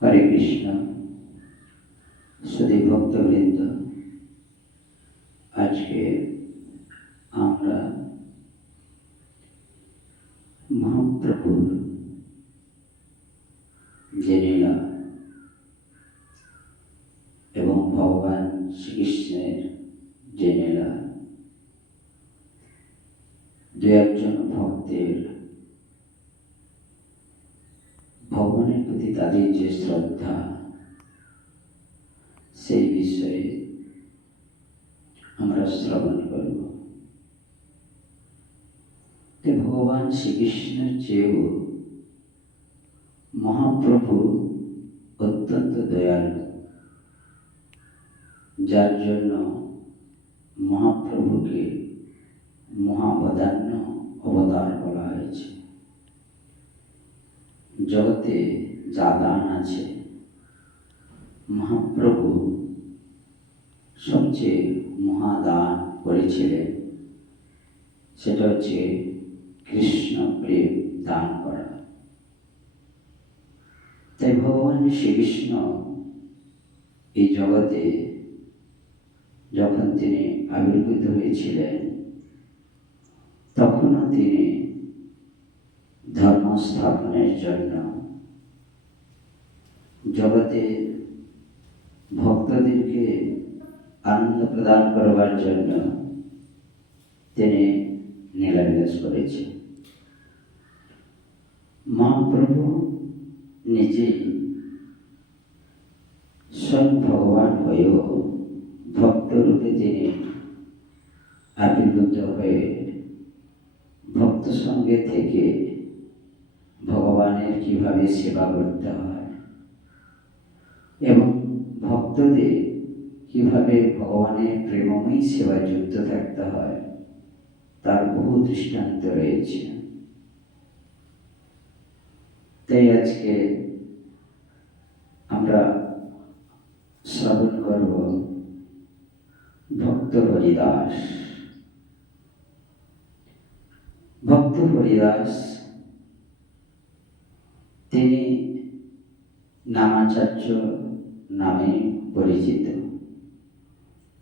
হরে কৃষ্ণ। সুদী ভক্তবৃন্দ, আজকে আমরা মহাপ্রভুর যে লীলা এবং ভগবান শ্রীকৃষ্ণের যে লীলা দু একজন ভক্তের ভগবানের প্রতি তাদের যে শ্রদ্ধা, সেই বিষয়ে আমরা শ্রবণ করব। ভগবান শ্রীকৃষ্ণের চেয়েও মহাপ্রভু অত্যন্ত দয়ালু। যার জন্য মহাপ্রভুকে মহাবদান্য অবতার বলা হয়েছে। জগতে দান আছে মহাপ্রভু সবচেয়ে মহাদান করেছিলেন। সেটা হচ্ছে কৃষ্ণ প্রেম দান করা। তাই ভগবান শ্রীকৃষ্ণ এই জগতে যখন তিনি আবির্ভূত হয়েছিলেন, তখনও তিনি ধর্ম স্থাপনের জন্য জগতে ভক্তদেরকে আনন্দ প্রদান করবার জন্য তিনি নীলাবিলাস করেছেন। মহাপ্রভু নিজে স্বয়ং ভগবান হয়েও ভক্তরূপে তিনি আবির্ভূত হয়ে ভক্ত সঙ্গে থেকে ভগবানের কীভাবে সেবা করতে হয় ভক্তদের কীভাবে ভগবানের প্রেমময়ী সেবায় যুক্ত থাকতে হয়, তার বহু দৃষ্টান্ত রয়েছে। তাই আজকে আমরা শ্রবণ করব ভক্ত হরিদাস। ভক্ত হরিদাস, তিনি নামাচার্য নামে পরিচিত।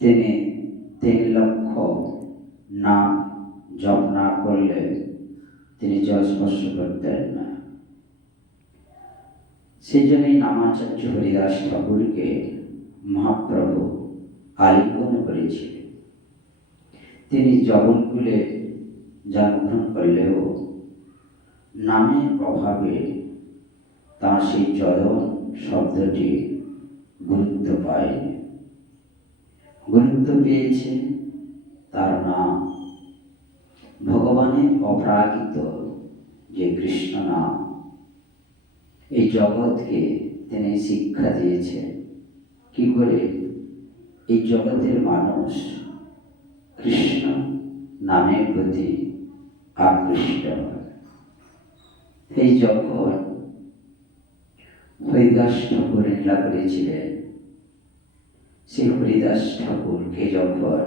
তিনি তিন লক্ষ নাম জপ না করলে তিনি জল স্পর্শ করতেন না। সেই জন্যই নামাচার্য হরিদাস ঠাকুরকে মহাপ্রভু আলিঙ্গন করেছিলেন। তিনি জগৎকুলে জন্মগ্রহণ করলেও নামের প্রভাবে তাঁর সেই চরণ শব্দটি গুরুত্ব পায়নি গুরুত্ব পেয়েছে তার নাম ভগবানের অপ্রাকৃত যে কৃষ্ণ নাম। এই জগৎকে তিনি শিক্ষা দিয়েছেন কি করে? এই জগতের মানুষ কৃষ্ণ নামের প্রতি আকৃষ্ট হয়। এই যখন ঠাকুর লীলা করেছিলেন। সেই হরিদাস ঠাকুরকে যখন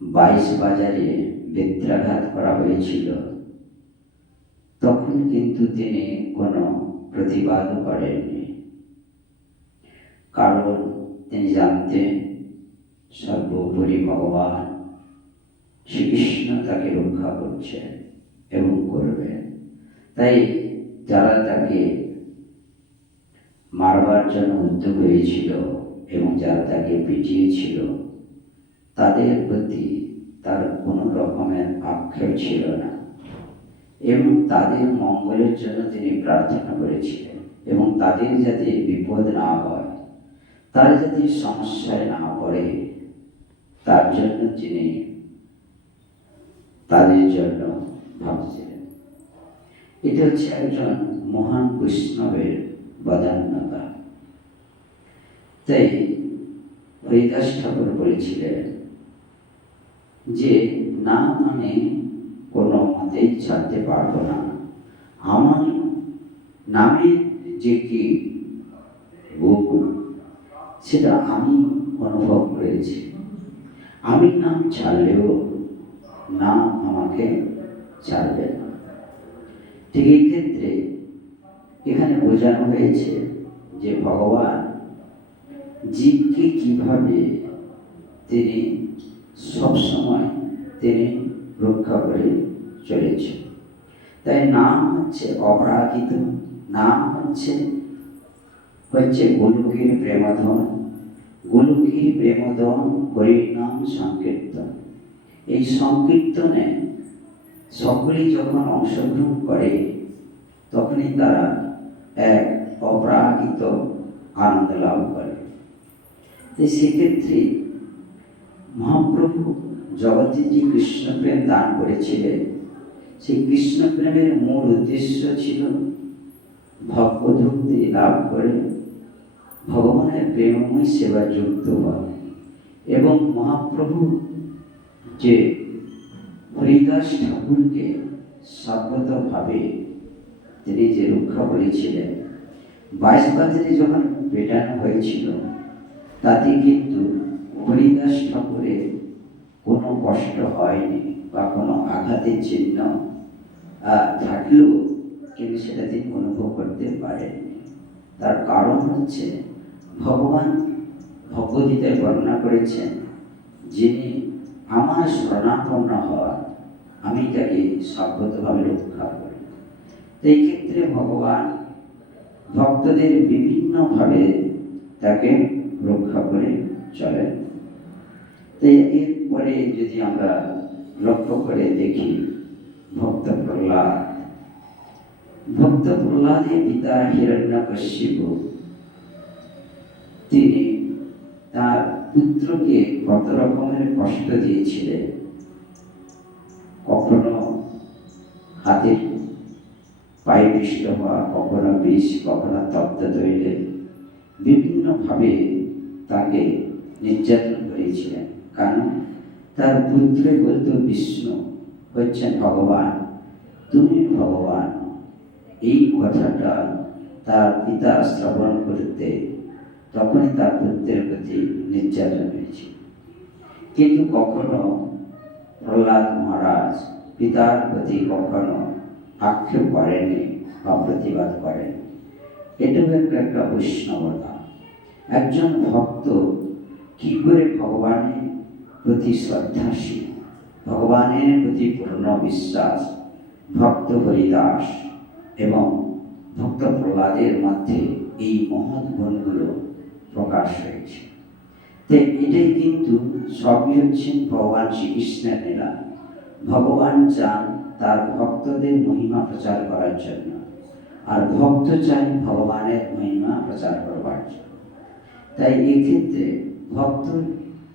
বাইশ বাজারে বেত্রাঘাত করা হয়েছিল। তখন কিন্তু তিনি কোনো প্রতিবাদ করেননি। কারণ তিনি জানতেন, সর্বোপরি ভগবান শ্রীকৃষ্ণ তাকে রক্ষা করছেন এবং করবেন তাই যারা তাকে মারবার জন্য উদ্যোগ হয়েছিল এবং যারা তাকে পিটিয়েছিল, তাদের প্রতি তার কোনো রকমের আক্ষেপ ছিল না এবং তাদের মঙ্গলের জন্য তিনি প্রার্থনা করেছিলেন এবং তাদের যাতে বিপদ না হয়, তারা যাতে সমস্যায় না পড়ে, তার জন্য তিনি তাদের জন্য ভাবছিলেন। এটা হচ্ছে একজন মহান বৈষ্ণবের বদান্যতা। তাই হরিদাস ঠাকুর বলেছিলেন যে, না মানে কোনো মতেই ছাড়তে পারব না। আমার নামের যে কি সেটা আমি অনুভব করেছি। আমি নাম ছাড়লেও নাম আমাকে ছাড়বে না। ঠিক এই ক্ষেত্রে এখানে বোঝানো হয়েছে যে ভগবান জীবকে কীভাবে তিনি সবসময় তিনি রক্ষা করে চলেছে তাই নাম হচ্ছে অপরাধিত নাম হচ্ছে হচ্ছে গোলকের প্রেমধন। গোলকের প্রেমধন হরিনাম সংকীর্তন। এই সংকীর্তনে সকলেই যখন অংশগ্রহণ করে, তখনই তারা এক অপরাগিত আনন্দ লাভ করে। তো সেক্ষেত্রে মহাপ্রভু জগতে যে কৃষ্ণপ্রেম দান করেছিলেন। সেই কৃষ্ণপ্রেমের মূল উদ্দেশ্য ছিল ভগবদ্ভক্তি লাভ করে ভগবানের প্রেমময় সেবা যুক্ত হয় এবং মহাপ্রভু যে হরিদাস ঠাকুরকে সর্বতভাবে তিনি যে রক্ষা করেছিলেন। বাইশ বাজারে যখন পেটানো হয়েছিল তাতে কিন্তু হরিদাস ঠাকুরের কোনো কষ্ট হয়নি বা কোনো আঘাতের চিহ্ন থাকলেও কিন্তু সেটা তিনি অনুভব করতে পারেননি। তার কারণ হচ্ছে ভগবান ভগবদ্গীতায় বর্ণনা করেছেন, যিনি আমার শরণাপন্ন হওয়া আমি তাকে সর্বতভাবে রক্ষা করি। তো এই ক্ষেত্রে ভগবান ভক্তদের বিভিন্নভাবে তাকে রক্ষা করে চলেন তো এরপরে যদি আমরা লক্ষ্য করে দেখি ভক্ত প্রহ্লাদ ভক্ত প্রহ্লাদের পিতা হিরণ্যকশিপ তিনি তার পুত্রকে কত রকমের কষ্ট দিয়েছিলেন? কখনো হাতের পায়ে বিষ্ট হওয়া, কখনো বিষ, কখনো তপ্ত তৈলে বিভিন্নভাবে তাকে নির্যাতন করেছিলেন। কারণ তার পুত্রে বলতো, বিষ্ণু হচ্ছেন ভগবান, তুমি ভগবান। এই কথাটা তার পিতা শ্রবণ করতে তখনই তার পুত্রের প্রতি নির্যাতন হয়েছিল কিন্তু কখনো প্রহ্লাদ মহারাজ পিতার প্রতি কখনো আক্ষেপ করেননি বা প্রতিবাদ করেন এটাও একটা একটা বৈষ্ণবতা। একজন ভক্ত কি করে ভগবানের প্রতি শ্রদ্ধাশীল? ভগবানের প্রতি পূর্ণ বিশ্বাস, ভক্ত হরিদাস এবং ভক্ত প্রহ্লাদের মধ্যে এই মহৎ গুণগুলো প্রকাশ হয়েছে। তো এটাই কিন্তু সবই হচ্ছেন ভগবান শ্রীকৃষ্ণের। লীলা ভগবান চান তার ভক্তদের মহিমা প্রচার করার জন্য। আর ভক্ত চান ভগবানের মহিমা প্রচার করবার জন্য। তাই এক্ষেত্রে ভক্ত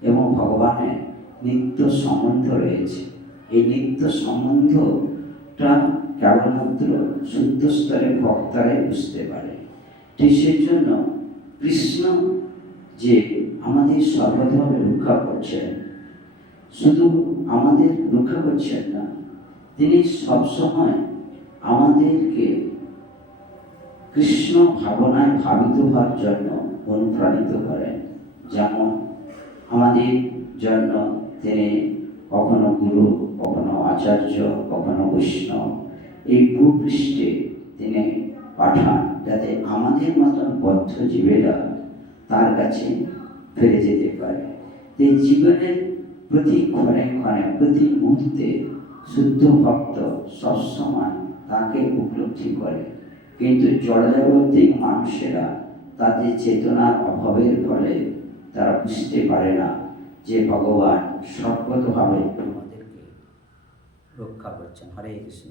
এবং ভগবানের নিত্য সম্বন্ধ রয়েছে। এই নিত্য সম্বন্ধটা কেবলমাত্র শুদ্ধ স্তরে ভক্তরাই বুঝতে পারে। ঠিক সেই জন্য কৃষ্ণ যে আমাদের সর্বতভাবে রক্ষা করছেন, শুধু আমাদের রক্ষা করছেন না, তিনি সবসময় আমাদেরকে কৃষ্ণ ভাবনায় ভাবিত হওয়ার জন্য অনুপ্রাণিত করেন। যেমন, আমাদের জন্য তিনি কখনো গুরু, কখনো আচার্য, কখনো বৈষ্ণব। এই ভূপৃষ্ঠে তিনি পাঠান যাতে আমাদের মতন বদ্ধ জীবেরা তার কাছে ফিরে যেতে পারে। এই জীবনের প্রতি ক্ষণে ক্ষণে, প্রতি মুহূর্তে শুদ্ধ ভক্ত সবসময় তাকে উপলব্ধি করে। কিন্তু জড়জাগতিক মানুষেরা তাদের চেতনার অভাবের ফলে তারা বুঝতে পারে না যে ভগবান সর্বতভাবে আমাদেরকে রক্ষা করছেন। হরে কৃষ্ণ।